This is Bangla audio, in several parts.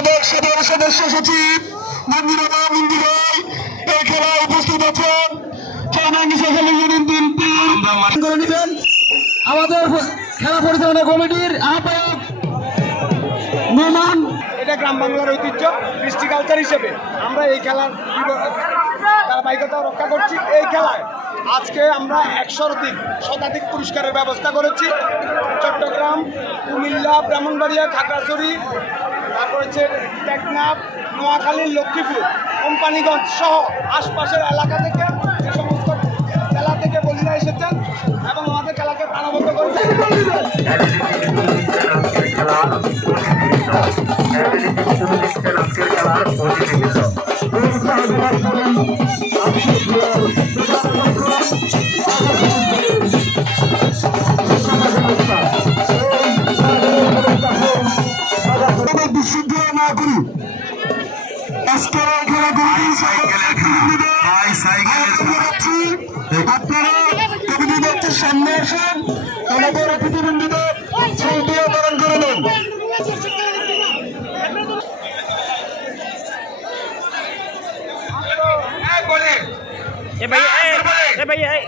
সাবেক সাধারণ সদস্য সচিব মন্দিরা মন্দিরাই এই খেলায় উপস্থিত আছেন। আমাদের খেলা পরিচালনা কমিটির আহ্বায়ক নোমান। এটা গ্রাম বাংলার ঐতিহ্য কৃষ্টি কালচার হিসেবে আমরা এই খেলার ধারাবাহিকতা রক্ষা করছি। এই খেলায় আজকে আমরা 100 শতাধিক পুরস্কারের ব্যবস্থা করেছি। চট্টগ্রাম, কুমিল্লা, ব্রাহ্মণবাড়িয়া, খাগড়াছড়ি, তারপর হচ্ছে টেকনাফ, নোয়াখালী, লক্ষ্মীপুর, কোম্পানিগঞ্জ সহ আশপাশের এলাকা থেকে যে সমস্ত জেলা থেকে বলিরা এসেছেন এবং আমাদের খেলাকে প্রাণবন্ত করেছেন। বিশৃঙ্খলা না করি আজকের আপনারা প্রতিনিধিত্বের সামনে আসেন, আমাদের প্রতিবন্ধীদের সংক্রিয় বরণ করে নেন।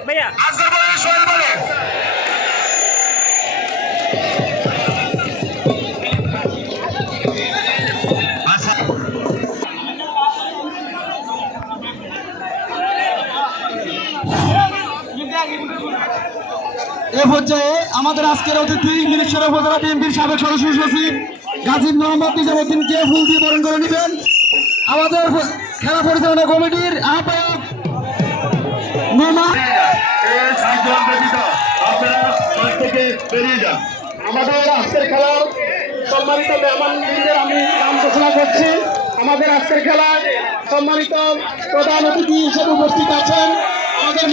ভাইয়া এ পর্যায়ে আমাদের আজকের অতিথি মিরিকসরাই উপজেলা বিএনপির সাবেক সদস্য সচিব গাজী মোহাম্মদ নিজামুদ্দিনকে ফুল দিয়ে বরণ করে নেবেন। আমাদের খেলা পরিচালনা কমিটির আহ্বায়ক নোমান। আমাদের আজকের খেলার সম্মানিত মেহমানদের আমি নাম ঘোষণা করছি। আমাদের আজকের খেলায় সম্মানিত প্রধান অতিথি হিসেবে উপস্থিত আছেন আমাদের